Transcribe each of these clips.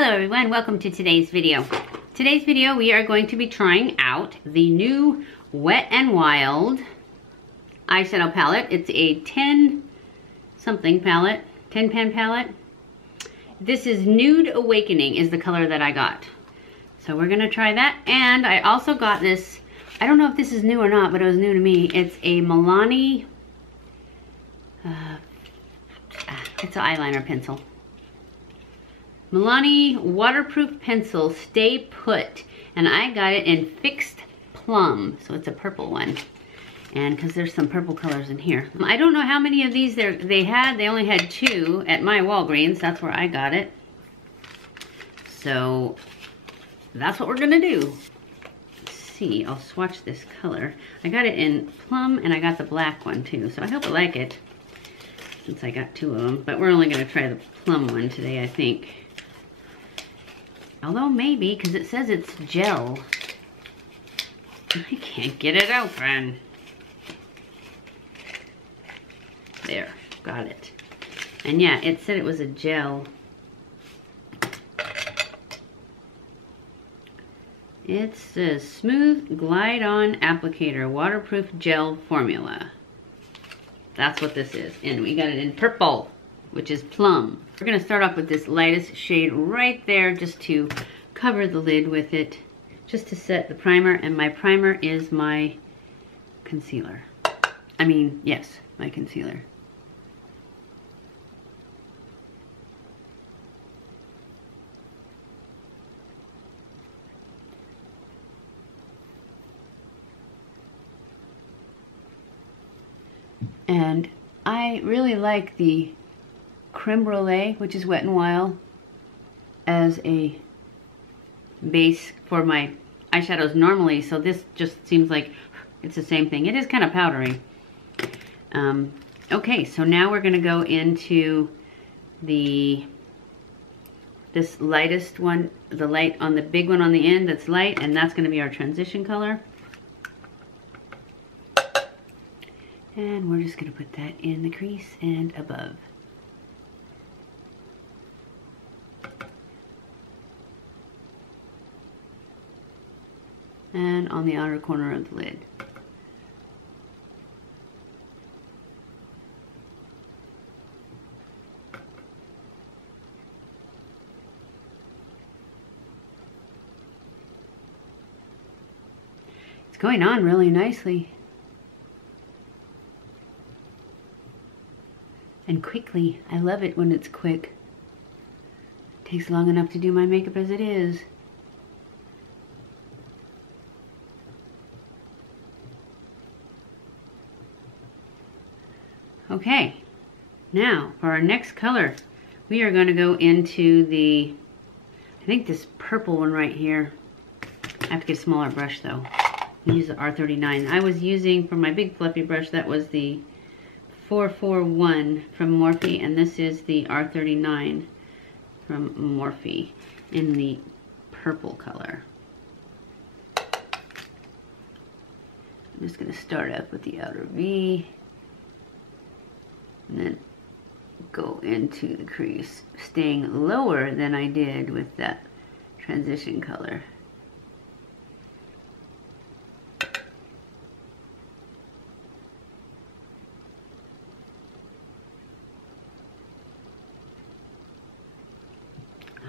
Hello everyone, welcome to today's video. Today's video we are going to be trying out the new Wet n Wild eyeshadow palette. It's a 10 something palette, 10 pan palette. This is Nude Awakening is the color that I got. So we're gonna try that, and I also got this, I don't know if this is new or not, but it was new to me. It's a Milani, it's an eyeliner pencil. Milani waterproof pencil, Stay Put, and I got it in Fixed Plum, so it's a purple one. And because there's some purple colors in here. I don't know how many of these they had. They only had 2 at my Walgreens. That's where I got it. So that's what we're gonna do. Let's see, I'll swatch this color. I got it in Plum and I got the black one too, so I hope I like it since I got 2 of them. But we're only gonna try the Plum one today, I think. Although maybe, because it says it's gel. I can't get it open. There, got it. And yeah, it said it was a gel. It says Smooth Glide On Applicator Waterproof Gel Formula. That's what this is. And we got it in purple, which is Plum. We're gonna start off with this lightest shade right there just to cover the lid with it, just to set the primer, and my primer is my concealer. I mean, yes, my concealer. And I really like the Creme Brulee, which is Wet n Wild, as a base for my eyeshadows normally, so this just seems like it's the same thing. It is kind of powdery. Okay, so now we're gonna go into this lightest one, the light on the big one on the end that's light, and that's gonna be our transition color. And we're just gonna put that in the crease and above. And on the outer corner of the lid. It's going on really nicely. And quickly. I love it when it's quick. It takes long enough to do my makeup as it is. Okay, now for our next color, we are going to go into the, I think this purple one right here. I have to get a smaller brush though. I use the R39. I was using, for my big fluffy brush, that was the 441 from Morphe, and this is the R39 from Morphe in the purple color. I'm just going to start up with the outer V. And then go into the crease, staying lower than I did with that transition color.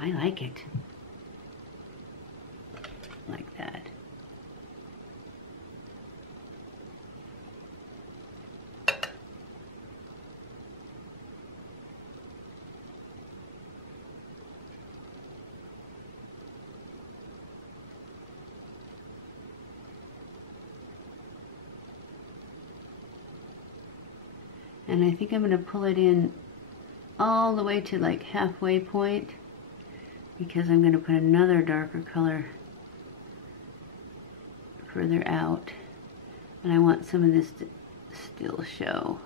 I like it. Like that. And I think I'm going to pull it in all the way to like halfway point, because I'm going to put another darker color further out, and I want some of this to still show.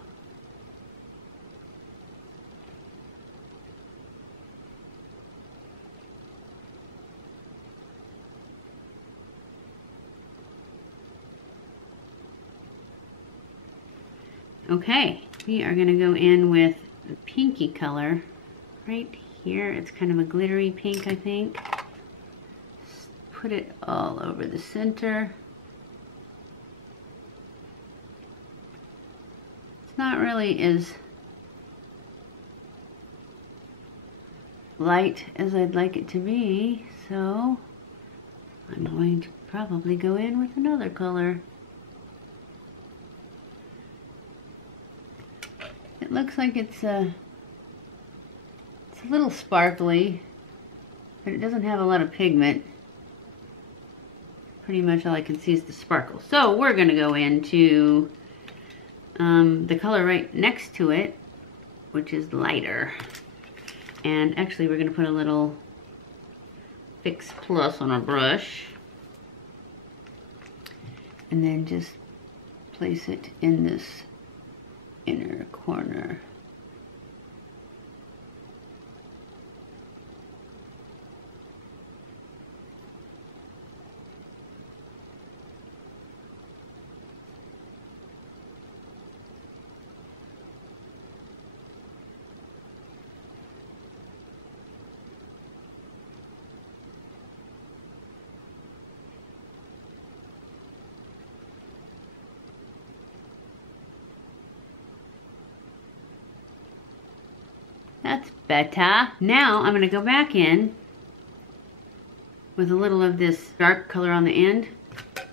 Okay, we are going to go in with the pinky color right here. It's kind of a glittery pink, I think. Just put it all over the center. It's not really as light as I'd like it to be, so I'm going to probably go in with another color. It looks like it's a little sparkly, but it doesn't have a lot of pigment. Pretty much all I can see is the sparkle. So we're gonna go into the color right next to it, which is lighter. And actually we're gonna put a little Fix Plus on our brush. And then just place it in this inner corner. That's better. Now I'm going to go back in with a little of this dark color on the end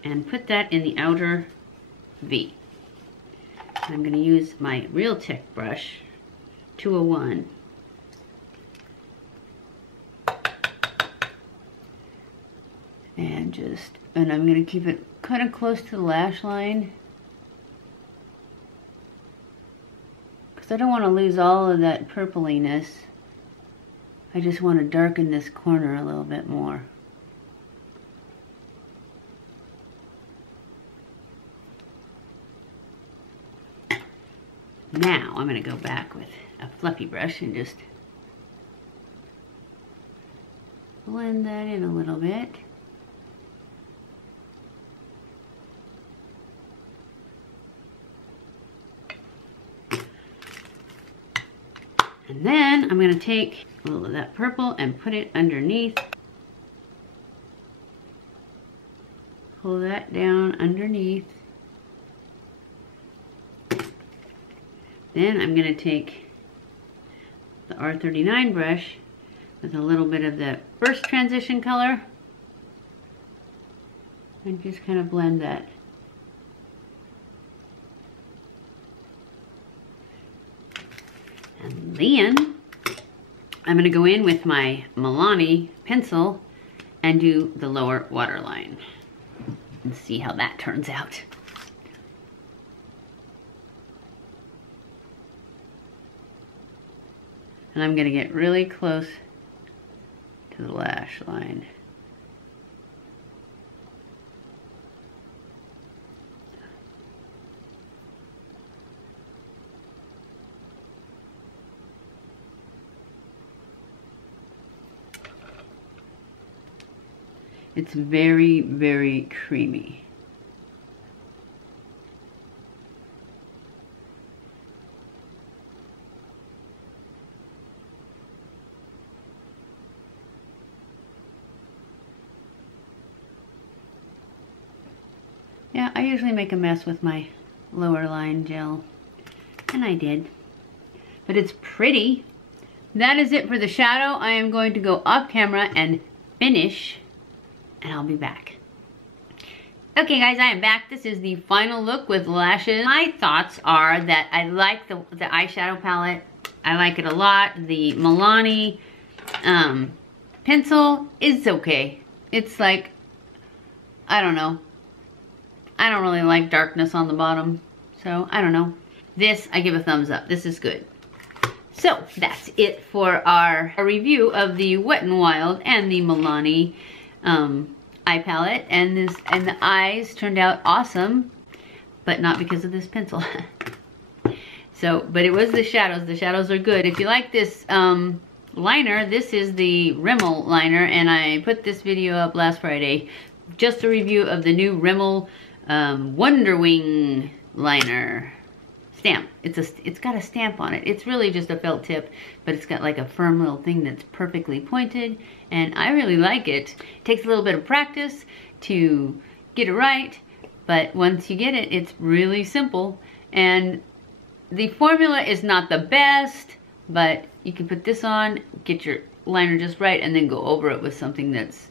and put that in the outer V. I'm going to use my Real Tech brush, 201. And I'm going to keep it kind of close to the lash line, I don't want to lose all of that purpliness. I just want to darken this corner a little bit more. Now I'm going to go back with a fluffy brush and just blend that in a little bit. And then I'm going to take a little of that purple and put it underneath. Pull that down underneath. Then I'm going to take the R39 brush with a little bit of the first transition color and just kind of blend that. And then I'm going to go in with my Milani pencil and do the lower waterline and see how that turns out. And I'm going to get really close to the lash line. It's very, very creamy. Yeah, I usually make a mess with my lower line gel, and I did. But it's pretty. That is it for the shadow. I am going to go off camera and finish, and I'll be back. Okay guys, I am back. This is the final look with lashes. My thoughts are that I like the eyeshadow palette. I like it a lot. The Milani pencil is okay. It's like, I don't know. I don't really like darkness on the bottom, so I don't know. This, I give a thumbs up. This is good. So that's it for our review of the Wet n Wild and the Milani eye palette, and the eyes turned out awesome, but not because of this pencil. So, but it was the shadows. The shadows are good. If you like this liner, this is the RIMMEL liner, and I put this video up last Friday. Just a review of the new RIMMEL Wonder Wing liner. stamp. It's got a stamp on it. It's really just a felt tip, but it's got like a firm little thing that's perfectly pointed, and I really like it. It takes a little bit of practice to get it right, but once you get it, it's really simple. And the formula is not the best, but you can put this on, get your liner just right, and then go over it with something that's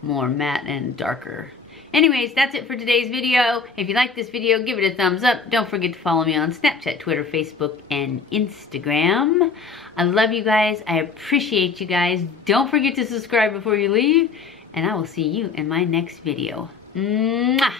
more matte and darker. Anyways, that's it for today's video. If you like this video, give it a thumbs up. Don't forget to follow me on Snapchat, Twitter, Facebook, and Instagram. I love you guys. I appreciate you guys. Don't forget to subscribe before you leave, and I will see you in my next video. Mwah!